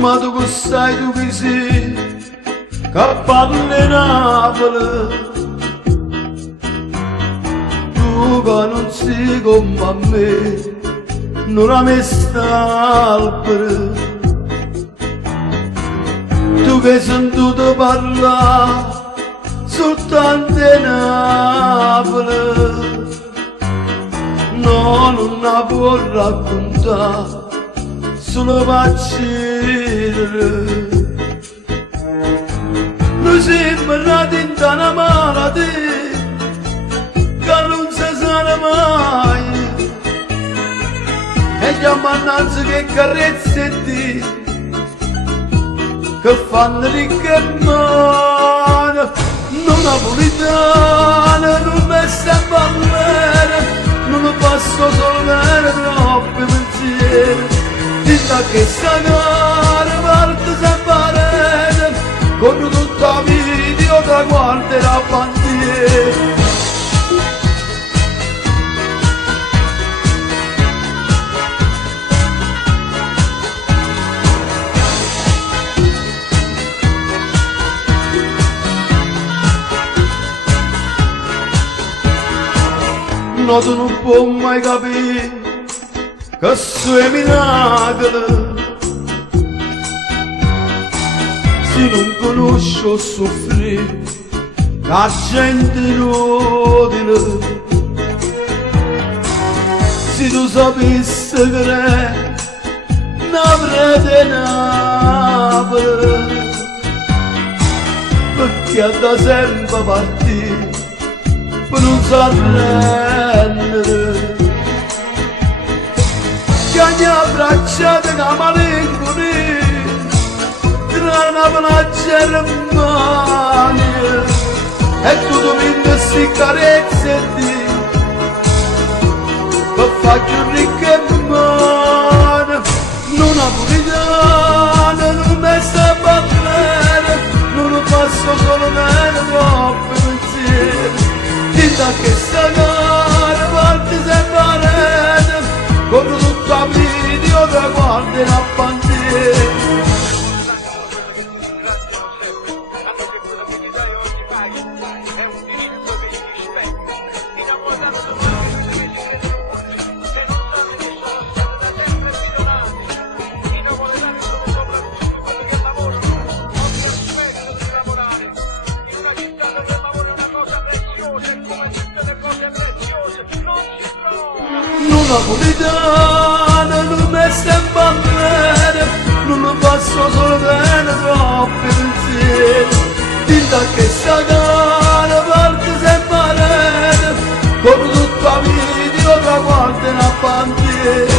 Ma tu che sai tu chi sei, che parli Napoli, tu che non sei come a me, non ha mai stalpere, tu che hai sentito parlare soltanto di Napoli, no, non la può raccontare, solo pazzire. Noi siamo nati in una malattia che non si sana mai, e gli ammannanze che carezzetti che fanno ricche mani, non napolitana, non mi sta bene, non passo solo bene troppi pensieri, da che sta gara parte sempre con tutta la video da guarda la bandiera. No, tu non puoi mai capire che sei miracolo, se non conosci o soffrire, la gente inutile. Se tu sapessi che è una prete Napoli, perché da sempre partire per non s'arrendere. Che abbracciate da malinconia tra una Germania, e tutto vinto si carezzetti per farci ricche mani, non napolitana, non mi sta bene, non passo solo bene troppi pensieri, da che sta gara parte sempre con tutta la video da guarda la bandiera. Napolitana, non mi sta bene, non mi passo solo bene troppi pensieri, da che sta gara parte sempre con tutta la video da guarda la bandiera.